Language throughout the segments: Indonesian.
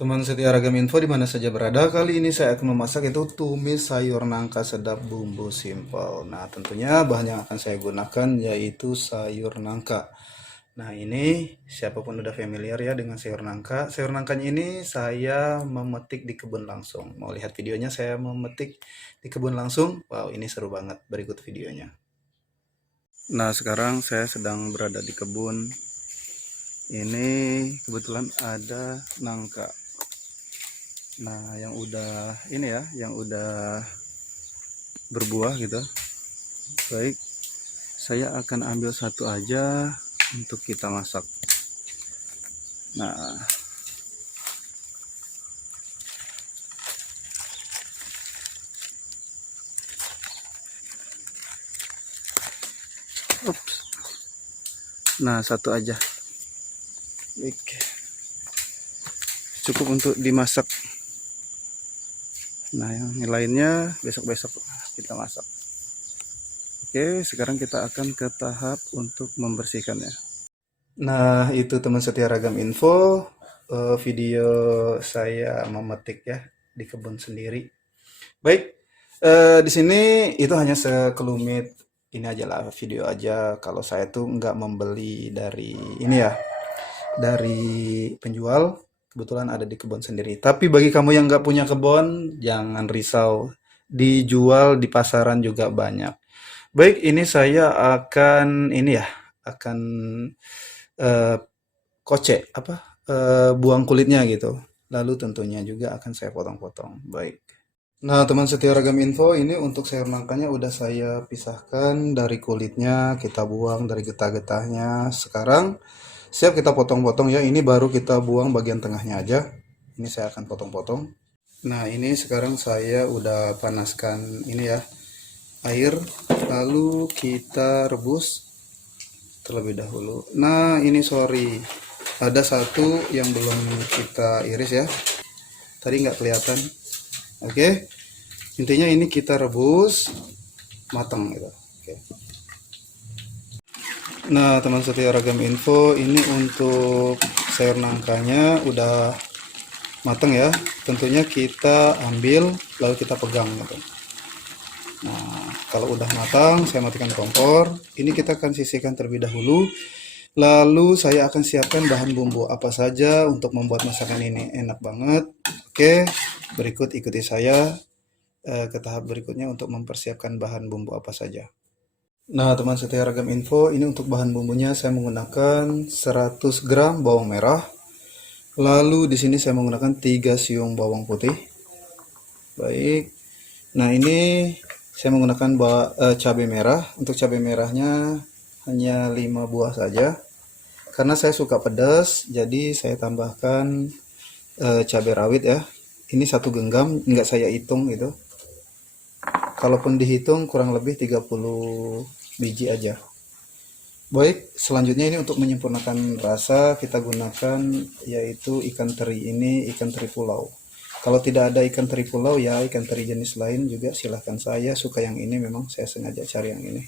Teman setia ragam info di mana saja berada, kali ini saya akan memasak itu tumis sayur nangka sedap bumbu simpel. Nah, tentunya bahan yang akan saya gunakan yaitu sayur nangka. Nah, ini siapapun udah familiar ya dengan sayur nangka. Sayur nangkanya ini saya memetik di kebun langsung. Mau lihat videonya saya memetik di kebun langsung? Wow, ini seru banget. Berikut videonya. Nah, sekarang saya sedang berada di kebun. Ini kebetulan ada nangka. Nah, yang udah ini ya, yang udah berbuah gitu. Baik, saya akan ambil satu aja untuk kita masak. Nah, ups. Nah, satu aja. Baik, cukup untuk dimasak. Nah, yang lainnya besok-besok kita masak. Oke, sekarang kita akan ke tahap untuk membersihkannya. Nah, itu teman setia ragam info, video saya memetik ya di kebun sendiri. Baik, di sini itu hanya sekelumit ini aja lah video aja. Kalau saya tuh nggak membeli dari ini ya, dari penjual. Kebetulan ada di kebun sendiri. Tapi bagi kamu yang nggak punya kebun, jangan risau. Dijual di pasaran juga banyak. Baik, ini saya akan ini ya, akan eh, kocek apa buang kulitnya gitu. Lalu tentunya juga akan saya potong-potong. Baik. Nah, teman setia ragam info ini untuk sayur nangkanya udah saya pisahkan dari kulitnya, kita buang dari getah-getahnya. Sekarang siap kita potong-potong ya. Ini baru kita buang bagian tengahnya aja. Ini saya akan potong-potong. Nah, ini sekarang saya udah panaskan ini ya, air. Lalu kita rebus terlebih dahulu. Nah, ini sorry. Ada satu yang belum kita iris ya. Tadi nggak kelihatan. Oke. Intinya ini kita rebus matang gitu. Oke. Nah, teman setia ragam info, ini untuk sayur nangkanya udah matang ya. Tentunya kita ambil lalu kita pegang gitu. Nah, kalau udah matang, saya matikan kompor. Ini kita akan sisihkan terlebih dahulu. Lalu saya akan siapkan bahan bumbu apa saja untuk membuat masakan ini enak banget. Oke, berikut ikuti saya ke tahap berikutnya untuk mempersiapkan bahan bumbu apa saja. Nah, teman setia ragam info, ini untuk bahan bumbunya saya menggunakan 100 gram bawang merah. Lalu di sini saya menggunakan 3 siung bawang putih. Baik. Nah, ini saya menggunakan cabai merah. Untuk cabai merahnya hanya 5 buah saja. Karena saya suka pedas, jadi saya tambahkan cabai rawit ya. Ini satu genggam, nggak saya hitung gitu. Kalaupun dihitung kurang lebih 30 biji aja. Baik, selanjutnya ini untuk menyempurnakan rasa kita gunakan yaitu ikan teri ini, ikan teri pulau. Kalau tidak ada ikan teri pulau ya ikan teri jenis lain juga silahkan, saya suka yang ini, memang saya sengaja cari yang ini.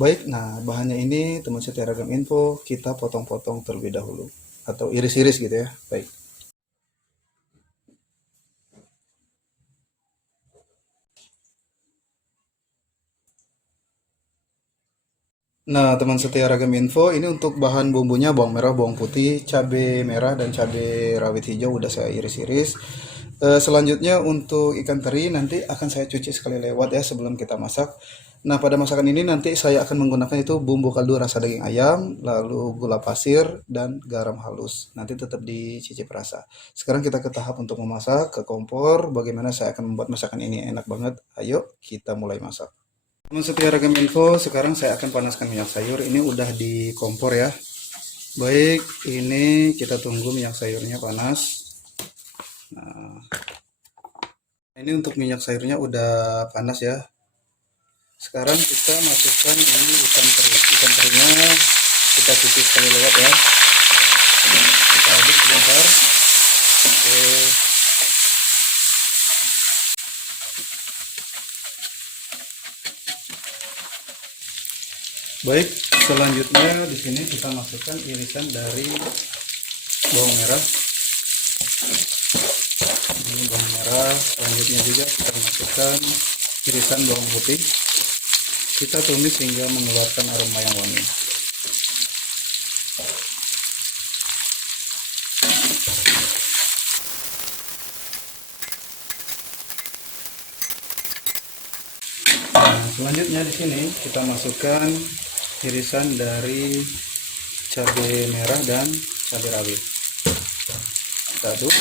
Baik, nah bahannya ini teman setia ragam info kita potong-potong terlebih dahulu atau iris-iris gitu ya. Baik. Nah, teman setia ragam info, ini untuk bahan bumbunya bawang merah, bawang putih, cabai merah, dan cabai rawit hijau udah saya iris-iris. Selanjutnya untuk ikan teri nanti akan saya cuci sekali lewat ya sebelum kita masak. Nah, pada masakan ini nanti saya akan menggunakan itu bumbu kaldu rasa daging ayam, lalu gula pasir, dan garam halus. Nanti tetap dicicip rasa. Sekarang kita ke tahap untuk memasak, ke kompor. Bagaimana saya akan membuat masakan ini enak banget. Ayo, kita mulai masak. Teman setia ragam info, sekarang saya akan panaskan minyak sayur. Ini udah di kompor ya. Baik, ini kita tunggu minyak sayurnya panas. Nah, ini untuk minyak sayurnya udah panas ya. Sekarang kita masukkan ini ikan teri. Ikan terinya kita cuci sekali lewat ya. Kita aduk sebentar. Oke. Baik, selanjutnya di sini kita masukkan irisan dari bawang merah. selanjutnya juga kita masukkan irisan bawang putih. Kita tumis hingga mengeluarkan aroma yang wangi. Nah, selanjutnya di sini kita masukkan irisan dari cabai merah dan cabai rawit. Kita aduk.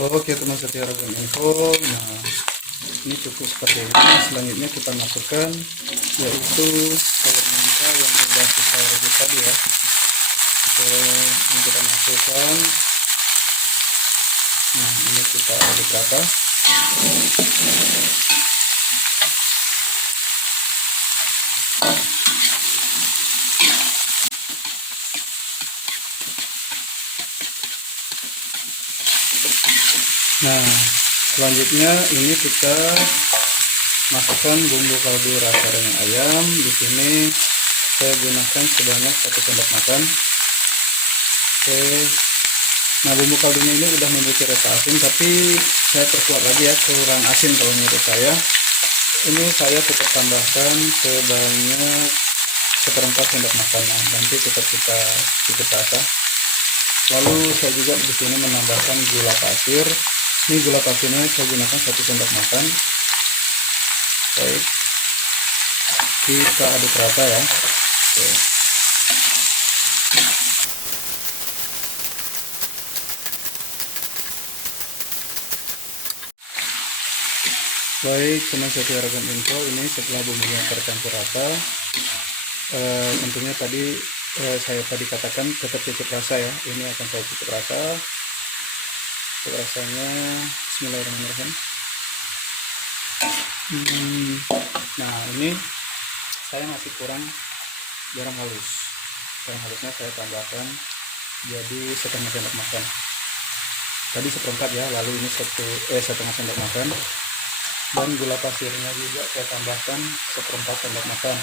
Oke teman setia Ragam Info, nah ini cukup seperti ini. Selanjutnya kita masukkan yaitu sayur nangka yang sudah kita rebus tadi ya. Oke, ini kita masukkan. Nah ini kita aduk rata. Nah selanjutnya ini kita masukkan bumbu kaldu rasa daging ayam. Di sini saya gunakan sebanyak 1 sendok makan. Oke, nah bumbu kaldunya ini udah memiliki rasa asin, tapi saya perkuat lagi ya, kurang asin kalau menurut saya. Ini saya tetap tambahkan sebanyak 1/4 sendok makan. Nah, nanti tetap kita cukup rasa. Lalu saya juga di sini menambahkan gula pasir. Ini gula pasirnya saya gunakan 1 sendok makan. Baik, kita aduk rata ya. Oke. Baik teman setia Ragam Info, ini setelah bumbunya tercampur rata, tentunya tadi saya katakan tetap cukup rasa ya. Ini akan saya cukup rasa. Untuk rasanya bismillahirrahmanirrahim. Nah ini saya masih kurang garam halus. Garam halusnya saya tambahkan jadi 1/2 sendok makan. Tadi 1/4 ya, lalu ini 1/2 sendok makan. Dan gula pasirnya juga saya tambahkan 1/4 sendok makan.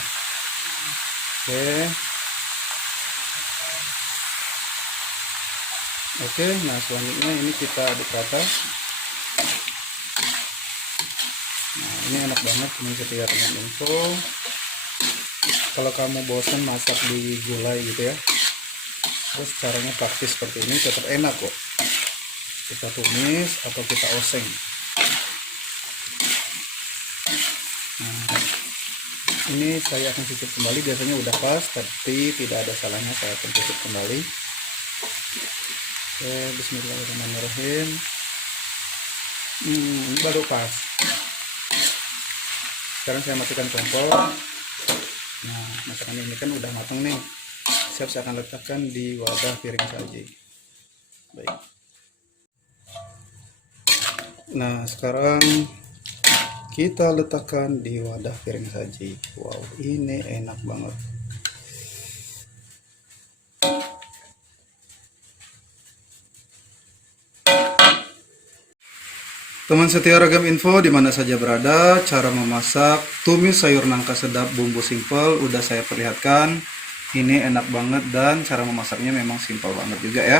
Oke, nah selanjutnya ini kita aduk rata. Nah ini enak banget teman setia Ragam Info. Kalau kamu bosan masak di gulai gitu ya, terus caranya praktis seperti ini tetap enak kok. Kita tumis atau kita oseng. Nah, ini saya akan cicip kembali, biasanya udah pas tapi tidak ada salahnya saya akan cicip kembali. Oke, bismillahirrahmanirrahim. Ini baru pas. Sekarang saya matikan kompor. Nah masakan ini kan udah matang nih, siap saya akan letakkan di wadah piring saji. Baik, nah sekarang kita letakkan di wadah piring saji. Wow, ini enak banget. Teman setia Ragam Info dimana saja berada, cara memasak tumis sayur nangka sedap bumbu simpel udah saya perlihatkan. Ini enak banget dan cara memasaknya memang simpel banget juga ya.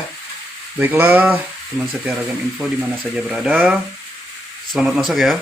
Baiklah teman setia Ragam Info dimana saja berada, selamat masak ya.